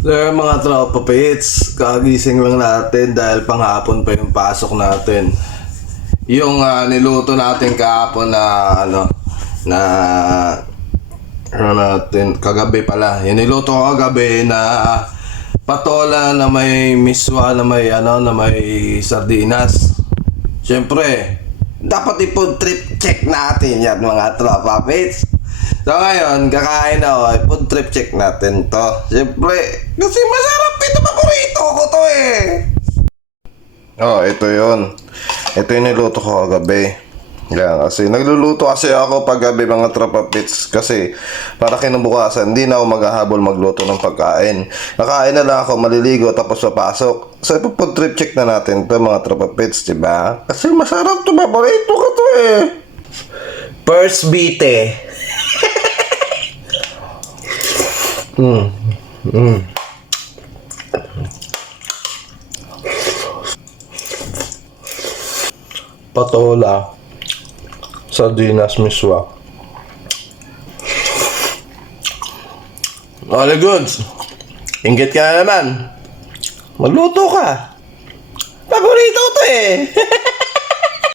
There mga tropa pits, kagising lang natin dahil panghapon pa yung pasok natin. Yung niluto natin kahapon na natin kagabi pala. Yung niluto ko kagabi na patola na may miswa na may na may sardinas. Siyempre, dapat i-food trip check natin yan mga tropa pits. So ngayon, kakain ako, food trip check natin to. Siyempre, kasi masarap ito, paborito ko to eh. Oh, ito yun. Ito yung niluto ko kagabi. Yan, kasi nagluluto kasi ako paggabi mga tropa pits. Kasi para kinabukasan, hindi na ako maghahabol magluto ng pagkain. Nakain na lang ako, maliligo, tapos papasok. So, food trip check na natin to mga tropa pits, diba? Kasi masarap to, paborito ko to eh. First beat eh. Patola, sardinas, miswa. All goods. Inggit ka na naman. Magluto ka. Paborito to eh.